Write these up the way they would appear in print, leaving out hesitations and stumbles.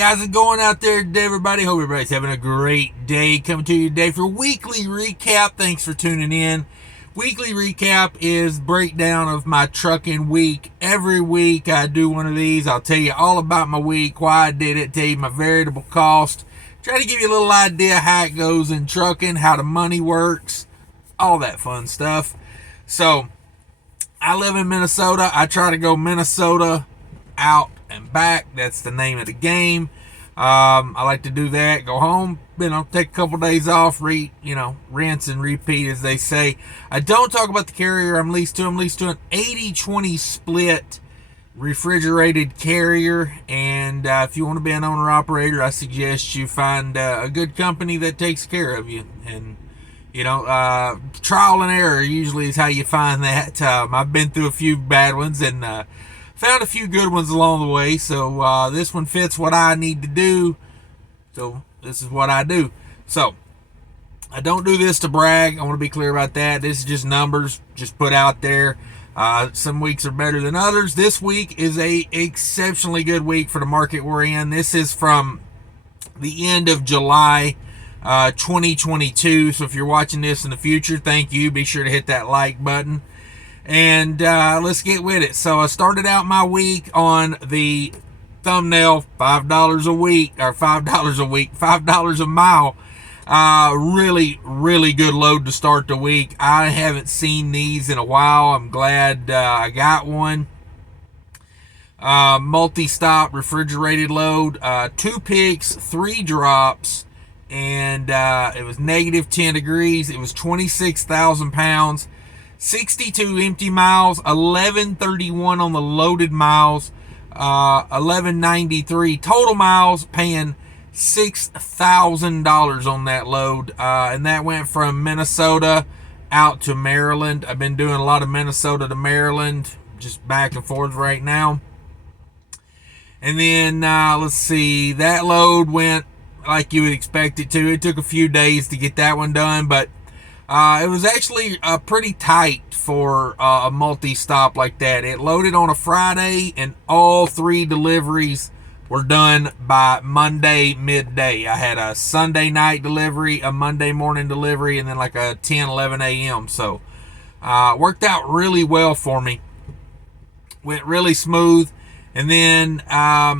how's it going out there today, everybody? Hope everybody's having a great day. Coming to you today for weekly recap. Thanks for tuning in. Weekly recap is breakdown of my trucking week. Every week I do one of these. I'll tell you all about my week, why I did it, tell you my variable cost. Try to give you a little idea how it goes in trucking, how the money works, all that fun stuff. So, I live in Minnesota. I try to go Minnesota out and back. That's the name of the game. I like to do that. Go home, take a couple days off, rinse and repeat, as they say. I don't talk about the carrier I'm leased to. I'm leased to an 80-20 split refrigerated carrier. And if you want to be an owner-operator, I suggest you find a good company that takes care of you. And trial and error usually is how you find that. I've been through a few bad ones and found a few good ones along the way. So this one fits what I need to do. So this is what I do. So I don't do this to brag. I want to be clear about that. This is just numbers, just put out there. Some weeks are better than others. This week is a exceptionally good week for the market we're in. This is from the end of July 2022. So if you're watching this in the future, thank you. Be sure to hit that like button. And let's get with it. So I started out my week on the thumbnail, $5 a week, or $5 a week, $5 a mile. Really, really good load to start the week. I haven't seen these in a while. I'm glad I got one. Multi-stop refrigerated load, 2 picks, 3 drops, and it was negative 10 degrees. It was 26,000 pounds, 62 empty miles, 1131 on the loaded miles, 1193 total miles, paying $6,000 on that load. And that went from Minnesota out to Maryland. I've been doing a lot of Minnesota to Maryland, just back and forth right now. And then, let's see, that load went like you would expect it to. It took a few days to get that one done, but it was actually pretty tight for a multi-stop like that. It loaded on a Friday, and all 3 deliveries were done by Monday midday. I had a Sunday night delivery, a Monday morning delivery, and then like a 10, 11 a.m. So worked out really well for me. Went really smooth. And then I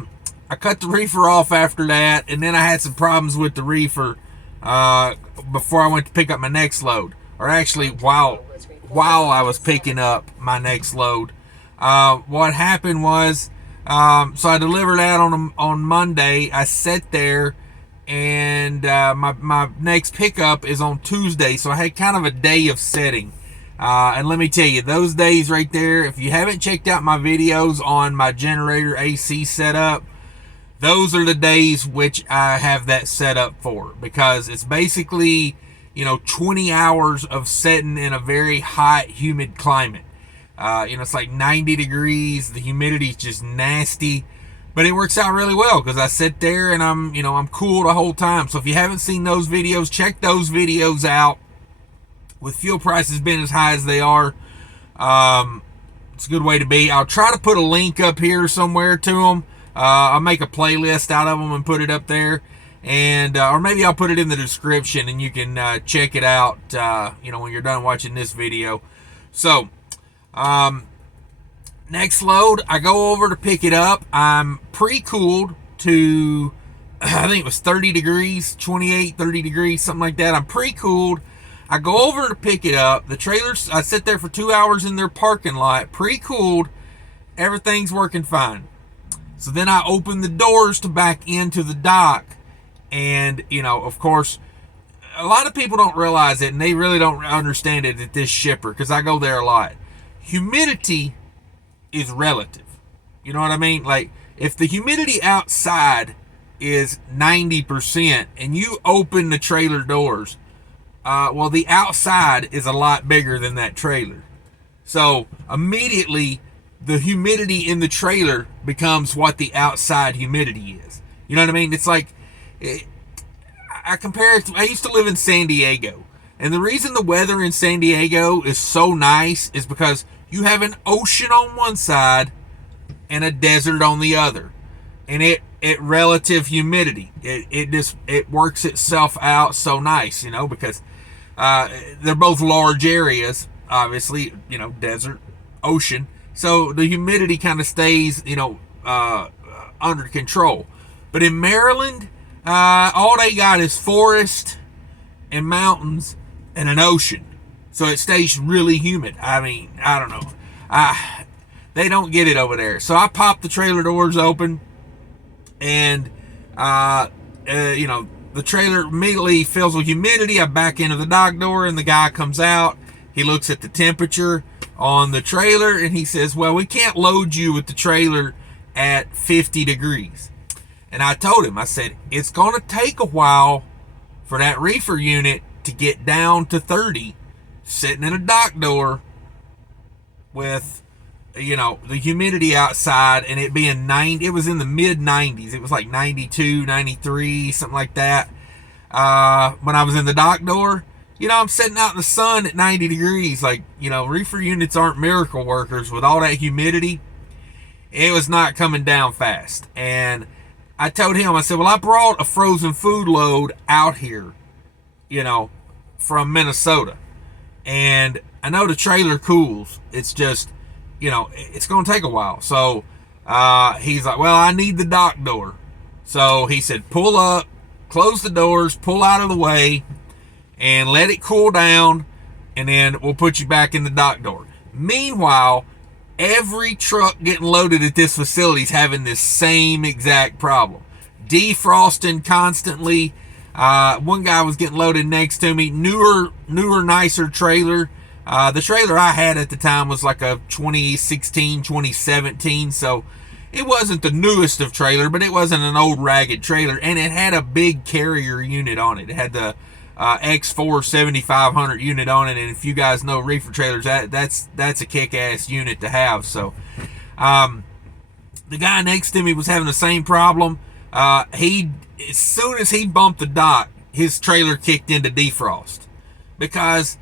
cut the reefer off after that, and then I had some problems with the reefer before I went to pick up my next load. Or actually, while I was picking up my next load. What happened was, so I delivered that on Monday. I sat there, and my next pickup is on Tuesday, so I had kind of a day of setting. And let me tell you, those days right there, if you haven't checked out my videos on my generator AC setup, those are the days which I have that set up for, because it's basically 20 hours of setting in a very hot, humid climate. It's like 90 degrees. The humidity's just nasty, but it works out really well because I sit there and I'm cool the whole time. So if you haven't seen those videos, check those videos out. With fuel prices being as high as they are, it's a good way to be. I'll try to put a link up here somewhere to them. I'll make a playlist out of them and put it up there. And or maybe I'll put it in the description and you can check it out when you're done watching this video. So next load, I go over to pick it up. I'm pre-cooled to I think it was 30 degrees, 28, 30 degrees, something like that. I'm pre-cooled. I go over to pick it up. The trailers, I sit there for 2 hours in their parking lot, pre-cooled. Everything's working fine. So then I open the doors to back into the dock. And, of course, a lot of people don't realize it, and they really don't understand it at this shipper, because I go there a lot. Humidity is relative. You know what I mean? Like, if the humidity outside is 90% and you open the trailer doors, well, the outside is a lot bigger than that trailer. So immediately the humidity in the trailer becomes what the outside humidity is. You know what I mean? It's like, I compare it to, I used to live in San Diego. And the reason the weather in San Diego is so nice is because you have an ocean on one side and a desert on the other. And it at relative humidity. It works itself out so nice, because they're both large areas, obviously, desert, ocean. So the humidity kind of stays, under control. But in Maryland, all they got is forest and mountains and an ocean. So it stays really humid. I mean, I don't know. They don't get it over there. So I pop the trailer doors open, and the trailer immediately fills with humidity. I back into the dock door, and the guy comes out. He looks at the temperature on the trailer, and he says, well, we can't load you with the trailer at 50 degrees. And I told him, I said, it's going to take a while for that reefer unit to get down to 30, sitting in a dock door with, the humidity outside, and it being 90. It was in the mid 90s. It was like 92, 93, something like that. When I was in the dock door, I'm sitting out in the sun at 90 degrees. Like, reefer units aren't miracle workers with all that humidity. It was not coming down fast. And I told him, I said, well, I brought a frozen food load out here, from Minnesota. And I know the trailer cools. It's just, it's going to take a while. So he's like, well, I need the dock door. So he said, pull up, close the doors, pull out of the way, and let it cool down, and then we'll put you back in the dock door. Meanwhile, every truck getting loaded at this facility is having this same exact problem. Defrosting constantly. One guy was getting loaded next to me. Newer, nicer trailer. The trailer I had at the time was like a 2016, 2017, so it wasn't the newest of trailer, but it wasn't an old ragged trailer, and it had a big carrier unit on it. It had the X4 7500 unit on it, and if you guys know reefer trailers, that's a kick-ass unit to have. So the guy next to me was having the same problem. As soon as he bumped the dock, his trailer kicked into defrost, because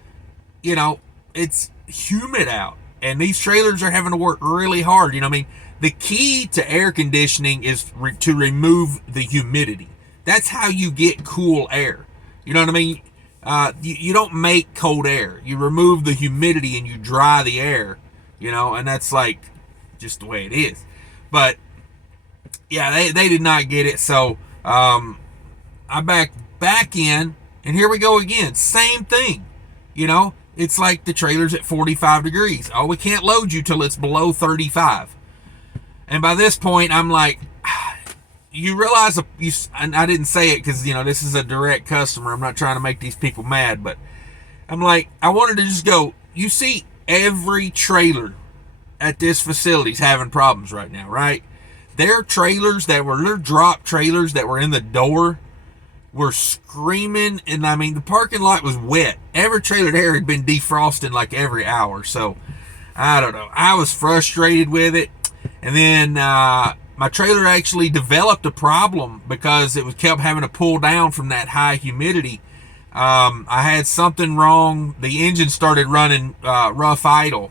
it's humid out, and these trailers are having to work really hard. The key to air conditioning is to remove the humidity. That's how you get cool air. You know what I mean? You don't make cold air. You remove the humidity and you dry the air, and that's like just the way it is. But yeah, they did not get it. So I back in, and here we go again. Same thing. It's like the trailer's at 45 degrees. Oh, we can't load you till it's below 35. And by this point, I'm like, you realize, and I didn't say it because, this is a direct customer. I'm not trying to make these people mad, but I'm like, I wanted to just go, you see every trailer at this facility is having problems right now, right? Their drop trailers that were in the door were screaming, and I mean, the parking lot was wet. Every trailer there had been defrosting like every hour. So I don't know. I was frustrated with it. And then my trailer actually developed a problem because it was kept having to pull down from that high humidity. I had something wrong. The engine started running rough idle,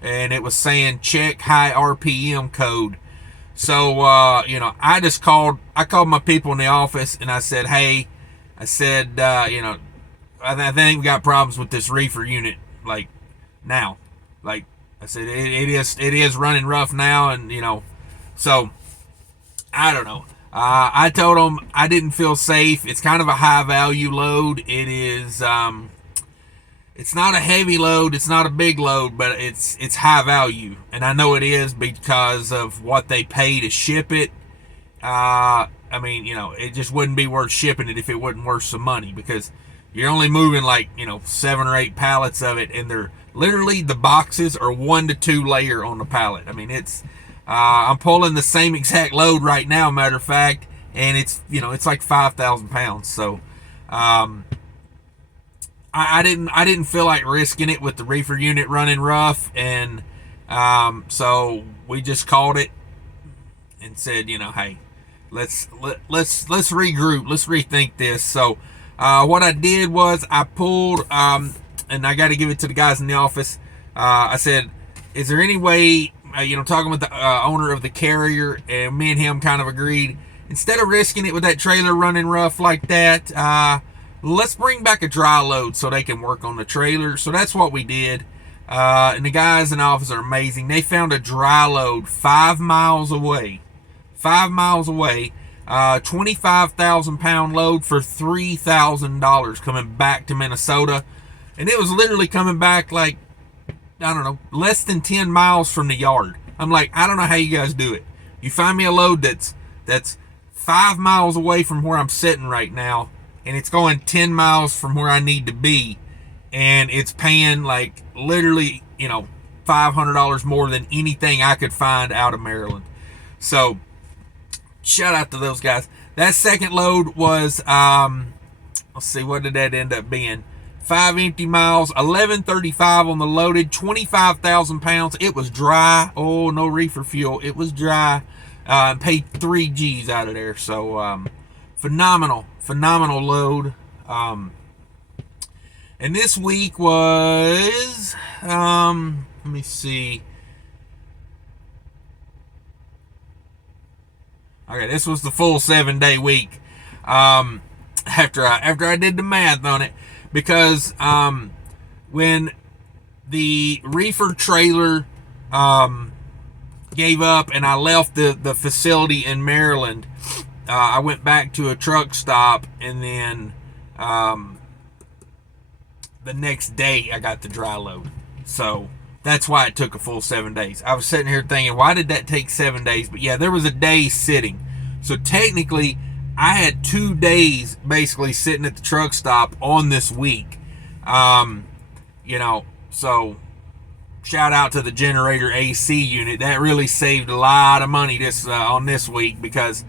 and it was saying check high RPM code. So, I called my people in the office, and I said, hey, I think we got problems with this reefer unit, like, now. Like, I said, it is running rough now, and, so, I don't know. I told them I didn't feel safe. It's kind of a high-value load. It is, it's not a heavy load, it's not a big load, but it's high value, and I know it is because of what they pay to ship it. It just wouldn't be worth shipping it if it wasn't worth some money, because you're only moving like 7 or 8 pallets of it, and they're literally, the boxes are 1 to 2 layer on the pallet. I mean, it's I'm pulling the same exact load right now, matter of fact, and it's it's like 5,000 pounds. So I didn't feel like risking it with the reefer unit running rough, and so we just called it and said, hey, let's regroup, let's rethink this. So what I did was I pulled, and I got to give it to the guys in the office. I said, is there any way, talking with the owner of the carrier, and me and him kind of agreed, instead of risking it with that trailer running rough like that, let's bring back a dry load so they can work on the trailer. So that's what we did. And the guys in the office are amazing. They found a dry load 5 miles away. 5 miles away. 25,000 pound load for $3,000 coming back to Minnesota. And it was literally coming back like, I don't know, less than 10 miles from the yard. I'm like, I don't know how you guys do it. You find me a load that's 5 miles away from where I'm sitting right now, and it's going 10 miles from where I need to be, and it's paying like literally, $500 more than anything I could find out of Maryland. So shout out to those guys. That second load was, let's see, what did that end up being? 5 empty miles, 1135 on the loaded, 25,000 pounds. It was dry. Oh, no reefer fuel. It was dry. Paid 3 G's out of there. So, phenomenal load. And this week was, let me see. Okay, this was the full 7-day week. After I did the math on it, because when the reefer trailer gave up and I left the facility in Maryland, I went back to a truck stop, and then the next day I got the dry load. So that's why it took a full 7 days. I was sitting here thinking, why did that take 7 days? But yeah, there was a day sitting. So technically, I had 2 days basically sitting at the truck stop on this week. So shout out to the generator AC unit. That really saved a lot of money on this week, because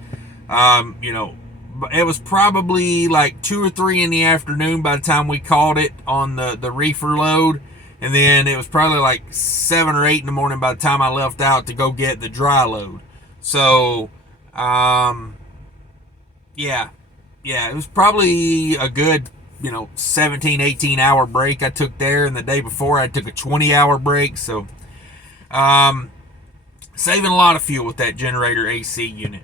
it was probably like 2 or 3 in the afternoon by the time we called it on the reefer load. And then it was probably like 7 or 8 in the morning by the time I left out to go get the dry load. So, yeah, it was probably a good, 17, 18 hour break I took there. And the day before I took a 20-hour break. So, saving a lot of fuel with that generator AC unit.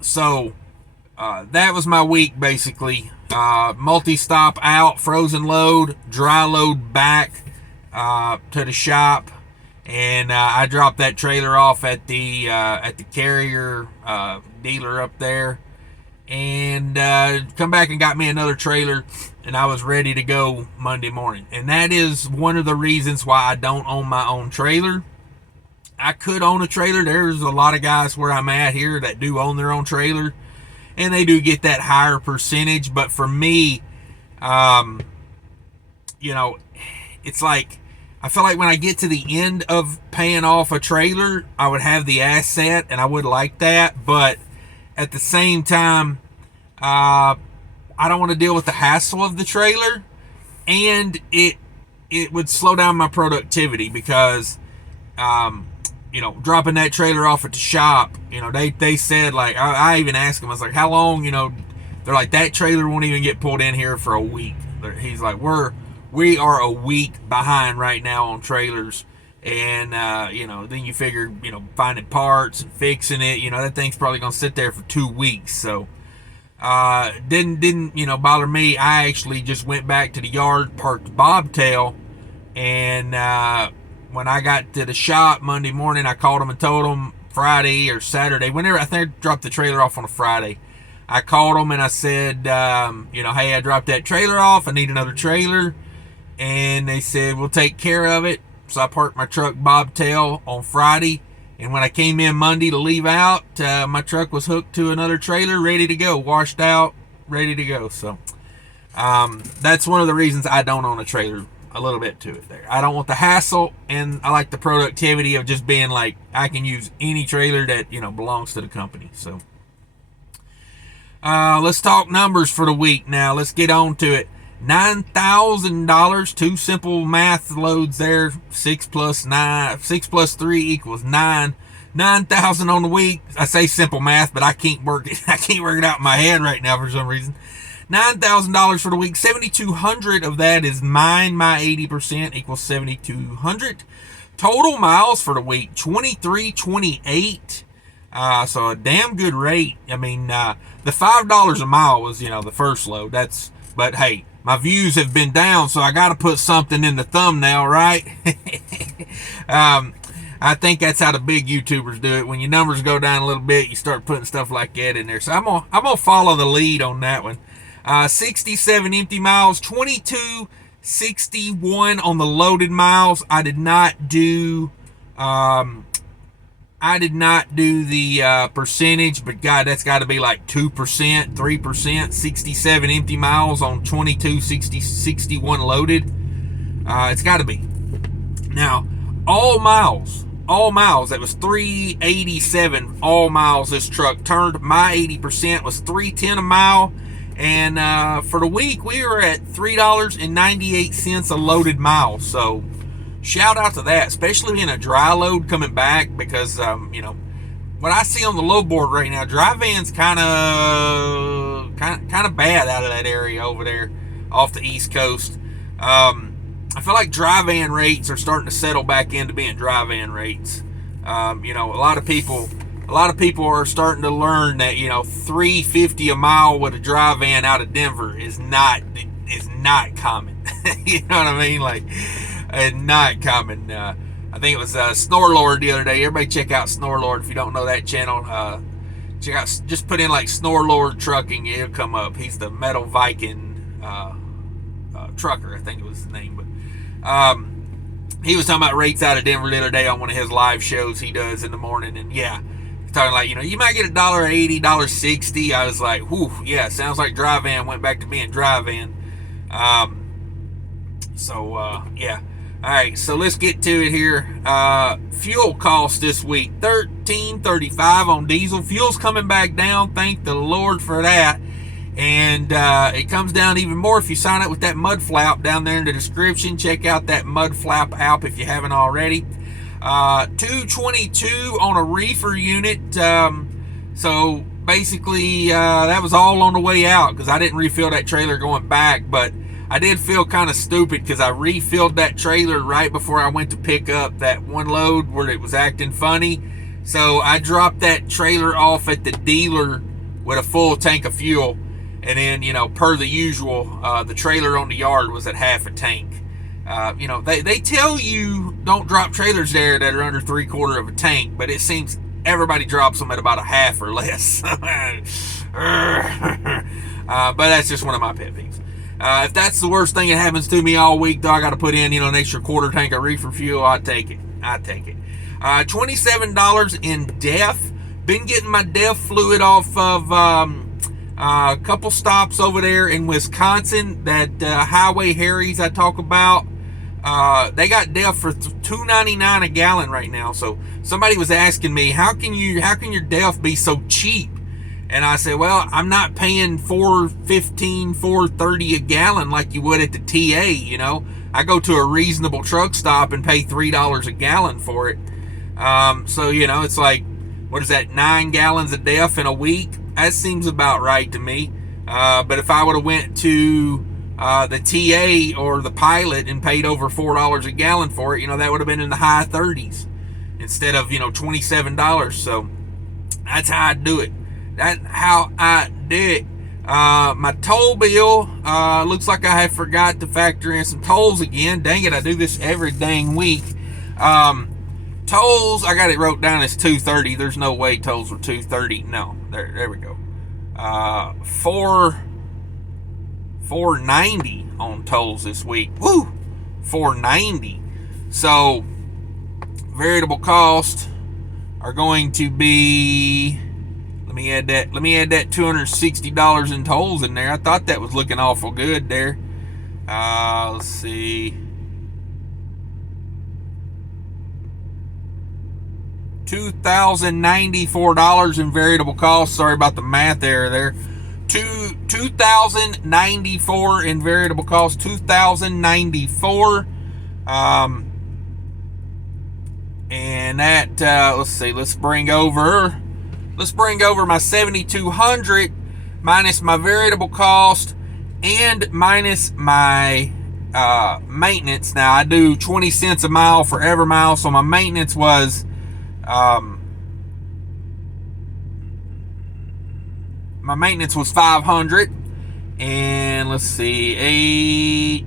So, that was my week basically. Multi-stop out, frozen load, dry load back to the shop, and I dropped that trailer off at the carrier dealer up there, and come back and got me another trailer, and I was ready to go Monday morning. And that is one of the reasons why I don't own my own trailer. I could own a trailer. There's a lot of guys where I'm at here that do own their own trailer, and they do get that higher percentage. But for me, it's like, I feel like when I get to the end of paying off a trailer, I would have the asset, and I would like that. But at the same time, I don't want to deal with the hassle of the trailer, and it would slow down my productivity, because dropping that trailer off at the shop, they said, like, I even asked them, I was like, how long, they're like, that trailer won't even get pulled in here for a week. He's like, we are a week behind right now on trailers. And, then you figure, finding parts and fixing it, that thing's probably going to sit there for 2 weeks. So, didn't bother me. I actually just went back to the yard, parked the bobtail, and, when I got to the shop Monday morning, I called them and told them Friday or Saturday, whenever, I think I dropped the trailer off on a Friday. I called them and I said, hey, I dropped that trailer off. I need another trailer. And they said, we'll take care of it. So I parked my truck bobtail on Friday. And when I came in Monday to leave out, my truck was hooked to another trailer, ready to go, washed out, ready to go. So that's one of the reasons I don't own a trailer. A little bit to it there. I don't want the hassle, and I like the productivity of just being like, I can use any trailer that belongs to the company. So let's talk numbers for the week now. Let's get on to it. $9,000. 2 simple math loads there. 6 plus 3 equals 9. 9,000 on the week. I say simple math, but I can't work it. I can't work it out in my head right now for some reason. $9,000 for the week. 7,200 of that is mine. My 80% equals 7,200. Total miles for the week, 2328. So a damn good rate. I mean, the $5 a mile was, the first load. But hey, my views have been down, so I got to put something in the thumbnail, right? I think that's how the big YouTubers do it. When your numbers go down a little bit, you start putting stuff like that in there. So I'm gonna follow the lead on that one. 67 empty miles, 2261 on the loaded miles. I did not do the percentage, but God, that's got to be like 2%, 3%. 67 empty miles on 61 loaded. It's got to be. Now, all miles, that was 387 all miles this truck turned. My 80% was 310 a mile. And for the week, we were at $3.98 a loaded mile. So shout out to that, especially in a dry load coming back, because what I see on the loadboard right now, dry van's kind of bad out of that area over there off the East Coast. I feel like dry van rates are starting to settle back into being dry van rates. A lot of people are starting to learn that $3.50 a mile with a dry van out of Denver is not common. You know what I mean? Like, not common. I think it was Snorlord the other day. Everybody check out Snorlord if you don't know that channel. Check out, just put in like Snorlord Trucking, it'll come up. He's the Metal Viking trucker, I think it was his name. But he was talking about rates out of Denver the other day on one of his live shows he does in the morning, and yeah, talking like, you might get $1.80, $1.60. I was like, whew, yeah, sounds like dry van went back to being dry van. Yeah. All right, so let's get to it here. Fuel cost this week, $13.35 on diesel. Fuel's coming back down, thank the Lord for that. And it comes down even more if you sign up with that Mudflap down there in the description. Check out that Mudflap app if you haven't already. $2.22 on a reefer unit. So basically, that was all on the way out because I didn't refill that trailer going back, but I did feel kind of stupid because I refilled that trailer right before I went to pick up that one load where it was acting funny. So I dropped that trailer off at the dealer with a full tank of fuel. And then, per the usual, the trailer on the yard was at half a tank. They tell you don't drop trailers there that are under 3/4 of a tank, but it seems everybody drops them at about a half or less. But that's just one of my pet peeves. If that's the worst thing that happens to me all week, though, I got to put in, an extra quarter tank of reefer fuel, I'd take it. $27 in DEF. Been getting my DEF fluid off of a couple stops over there in Wisconsin. That Highway Harry's I talk about. They got DEF for $2.99 a gallon right now. So somebody was asking me, how can your DEF be so cheap? And I said, well, I'm not paying $4.15, $4.30 a gallon like you would at the TA. I go to a reasonable truck stop and pay $3 a gallon for it. It's like, what is that, 9 gallons of DEF in a week? That seems about right to me. But if I would have went to the TA or the Pilot and paid over $4 a gallon for it, that would have been in the high 30s instead of, $27. So that's how I do it. That's how I did it. My toll bill, looks like I have forgot to factor in some tolls again. Dang it, I do this every dang week. Tolls, I got it wrote down as $230. There's no way tolls were $230. No, there we go. $490 on tolls this week. Woo! $490. So variable cost are going to be, let me add that $260 in tolls in there. I thought that was looking awful good there. Let's see. $2,094 in variable cost. Sorry about the math error there. $2,094 in variable cost. $2,094. And that, let's see, let's bring over my 7,200 minus my variable cost and minus my maintenance. Now I do 20 cents a mile for every mile, so my maintenance was my maintenance was $500, and let's see,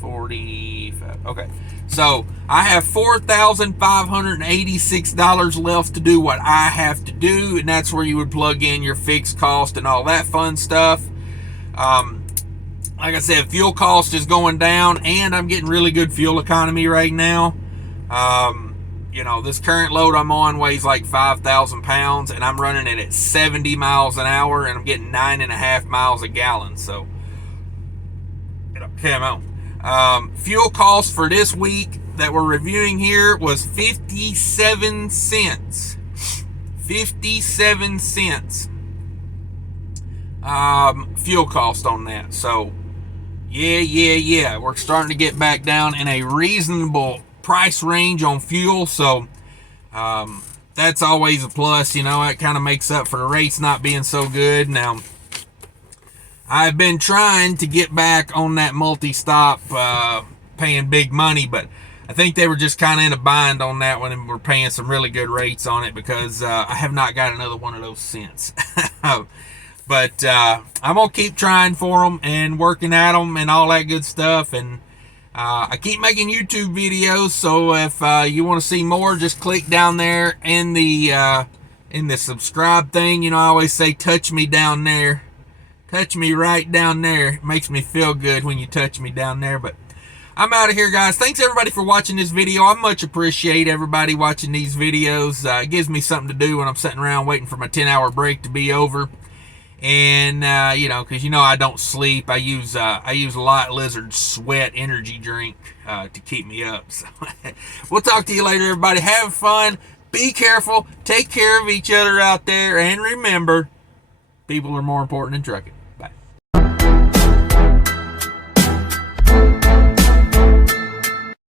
45. Okay, so I have $4,586 left to do what I have to do, and that's where you would plug in your fixed cost and all that fun stuff. Like I said, fuel cost is going down, and I'm getting really good fuel economy right now. You know, this current load I'm on weighs like 5,000 pounds, and I'm running it at 70 miles an hour, and I'm getting 9.5 miles a gallon. So, come on. Fuel cost for this week that we're reviewing here was 57 cents. 57 cents. Fuel cost on that. So, yeah. We're starting to get back down in a reasonable price range on fuel. So, that's always a plus. You know, it kind of makes up for the rates not being so good. Now, I've been trying to get back on that multi-stop, paying big money, but I think they were just kind of in a bind on that one, and we're paying some really good rates on it because I have not got another one of those since. But I'm going to keep trying for them and working at them and all that good stuff. And I keep making YouTube videos, so if you want to see more, just click down there in the subscribe thing. You know, I always say touch me down there. Touch me right down there. It makes me feel good when you touch me down there. But I'm out of here, guys. Thanks, everybody, for watching this video. I much appreciate everybody watching these videos. It gives me something to do when I'm sitting around waiting for my 10-hour break to be over. And, you know, because, you know, I don't sleep. I use a lot lizard sweat energy drink to keep me up. So we'll talk to you later, everybody. Have fun. Be careful. Take care of each other out there. And remember, people are more important than trucking.